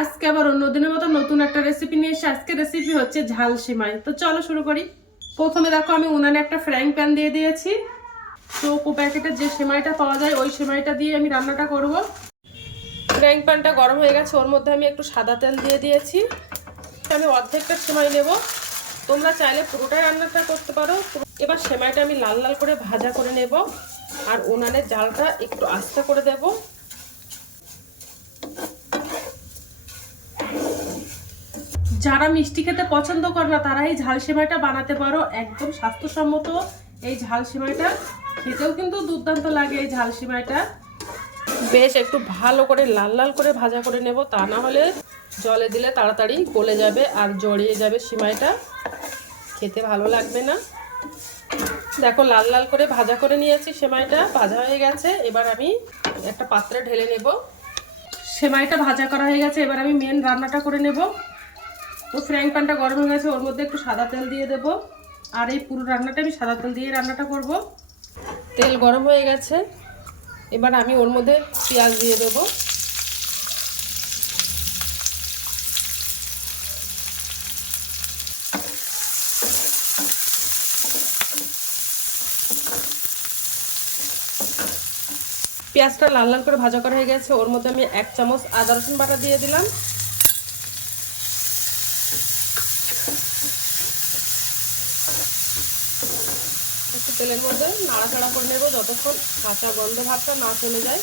আজকে আবার অন্যদিনের মতো নতুন একটা রেসিপি নিয়ে এসে আজকে রেসিপি হচ্ছে ঝাল সিমাই। তো চলো শুরু করি। প্রথমে দেখো আমি উনানে একটা ফ্রাইং প্যান দিয়ে দিয়েছি। চোকো প্যাকেটের যে সিমাইটা পাওয়া যায় ওই সিমাইটা দিয়ে আমি রান্নাটা করব। ফ্রাইং প্যানটা গরম হয়ে গেছে, ওর মধ্যে আমি একটু সাদা তেল দিয়ে দিয়েছি। আমি অর্ধেকটা সিমাই নেব, তোমরা চাইলে পুরোটাই রান্নাটা করতে পারো। এবার সিমাইটা আমি লাল লাল করে ভাজা করে নেব আর উনানের জালটা একটু আস্তে করে দেব। যারা মিষ্টি খেতে পছন্দ করে না তারা এই ঝাল সেমাইটা বানাতে পারো, একদম স্বাস্থ্যসম্মত। এই ঝাল সেমাইটা খেতেও কিন্তু দুর্দান্ত লাগে। এই ঝাল সেমাইটা বেশ একটু ভালো করে লাল লাল করে ভাজা করে নেব, তা না হলে জলে দিলে তাড়াতাড়ি গলে যাবে আর জড়িয়ে যাবে সেমাইটা, খেতে ভালো লাগবে না। দেখো লাল লাল করে ভাজা করে নিয়েছি, সেমাইটা ভাজা হয়ে গেছে। এবার আমি একটা পাত্রে ঢেলে নেব। সেমাইটা ভাজা করা হয়ে গেছে, এবার আমি মেন রান্নাটা করে নেব। তো ফ্রাইং প্যানটা গরম হয়ে গেছে, ওর মধ্যে একটু সাদা তেল দিয়ে দেব। আর এই পুরো রান্নাটা আমি সাদা তেল দিয়ে রান্নাটা করব। তেল গরম হয়ে গেছে, এবার আমি ওর মধ্যে পেঁয়াজ দিয়ে দেব। পেঁয়াজটা লাল লাল করে ভাজা করা হয়ে গেছে, ওর মধ্যে আমি 1 চামচ আদা রসুন বাটা দিয়ে দিলাম। একটু তেলের মধ্যে নাড়াচাড়া করে নেব যতক্ষণ কাঁচা গন্ধ ভাবটা না চলে যায়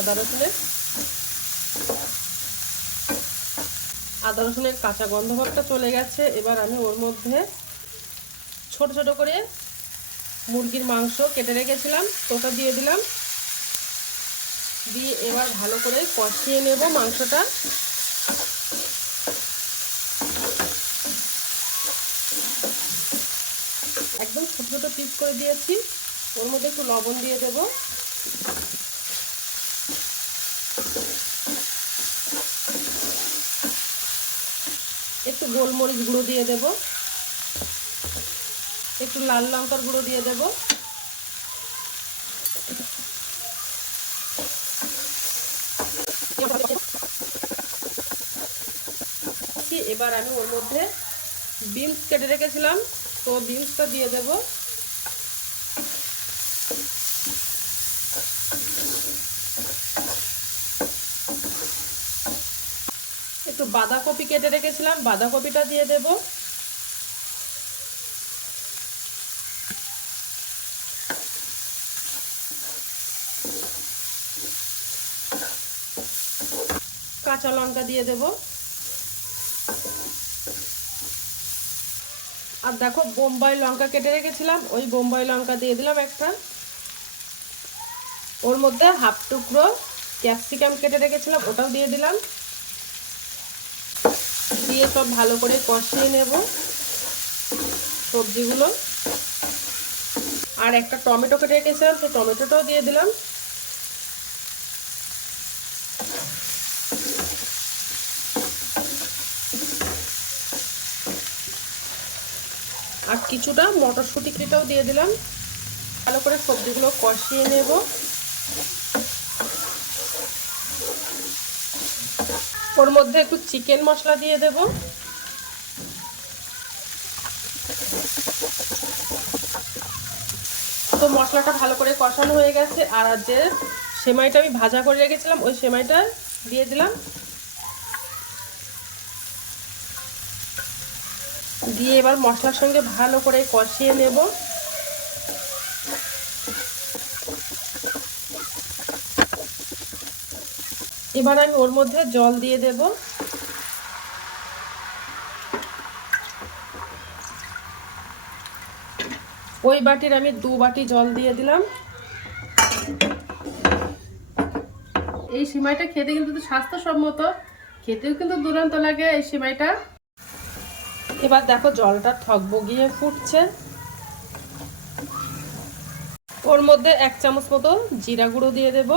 আদা রসুনের। আদা রসুনের কাঁচা গন্ধ ভাবটা চলে গেছে, এবার আমি ওর মধ্যে ছোট ছোট করে মুরগির মাংস কেটে রেখেছিলাম, ওটা দিয়ে দিলাম। দিয়ে এবার ভালো করে কষিয়ে নেব মাংসটা। একদম ছোট ছোট পিস করে দিয়েছি, ওর মধ্যে একটু লবণ দিয়ে দেব। একটু গোলমরিচ গুঁড়ো দিয়ে দেব, একটু লাল লঙ্কার গুঁড়ো দিয়ে দেব। এবার আমি ওর মধ্যে বিনস কেটে রেখেছিলাম, তো বিনসটা দিয়ে দেব। একটু বাঁধাকপি কেটে রেখেছিলাম, বাঁধাকপিটা দিয়ে দেব। কাঁচা লঙ্কা দিয়ে দেব। আর দেখো বোম্বাই লঙ্কা কেটে রেখেছিলাম, ওই বোম্বাই লঙ্কা দিয়ে দিলাম একটা। ওর মধ্যে হাফ টুকরো ক্যাপসিকাম কেটে রেখেছিলাম, ওটাও দিয়ে দিলাম। দিয়ে সব ভালো করে কষিয়ে নেব সবজিগুলো। আর একটা টমেটো কেটে রেখেছিলাম, তো টমেটোটাও দিয়ে দিলাম। আর কিছুটা মটরশুঁটিটাও দিয়ে দিলাম। ভালো করে সবজিগুলো কষিয়ে নেব। ওর মধ্যে একটু চিকেন মশলা দিয়ে দেব। তো মশলাটা ভালো করে কষানো হয়ে গেছে, আর যে সেমাইটা আমি ভাজা করে রেখেছিলাম ওই সেমাইটা দিয়ে দিলাম। দিয়ে এবার মশলার সঙ্গে ভালো করে কষিয়ে নেব। এবার আমি ওর মধ্যে জল দিয়ে দেব। ওই বাটির আমি 2 বাটি জল দিয়ে দিলাম। এই সিমাইটা খেতে কিন্তু স্বাস্থ্যসম্মত, খেতেও কিন্তু দুর্দান্ত লাগে এই সিমাইটা। এবার দেখো জলটা থকবগিয়ে ফুটছে, ওর মধ্যে 1 চামচ মতো জিরা গুঁড়ো দিয়ে দেব।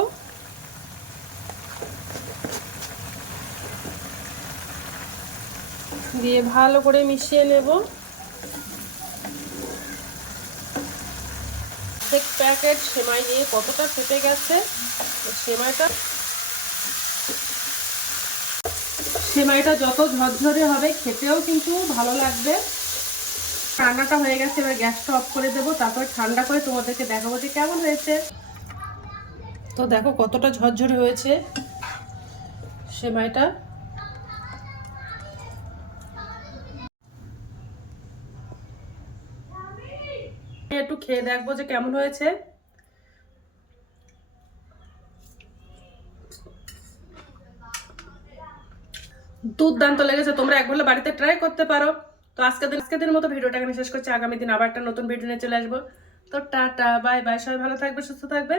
দিয়ে ভালো করে মিশিয়ে নেব। এক প্যাকেট সেমাই নিয়ে কতটা ফেটে গেছে। সেমাইটা সেমাইটা যত ঝরঝরে হবে খেতেও কিন্তু ভালো লাগবে। রান্নাটা হয়ে গেছে, এবার গ্যাসটা অফ করে দেবো, তারপর ঠান্ডা করে তোমাদেরকে দেখাবো যে কেমন হয়েছে। তো দেখো কতটা ঝরঝরে হয়েছে সেমাইটা। একটু খেয়ে দেখবো যে কেমন হয়েছে। দুর্দান্ত লেগেছে, তোমরা একবার হলে বাড়িতে ট্রাই করতে পারো। তো আজকের দিনের মতো ভিডিওটা এখানে শেষ করছি। আগামী দিন আবার একটা নতুন ভিডিও নিয়ে চলে আসবো। তো টাটা, বাই বাই, সবাই ভালো থাকবে, সুস্থ থাকবে।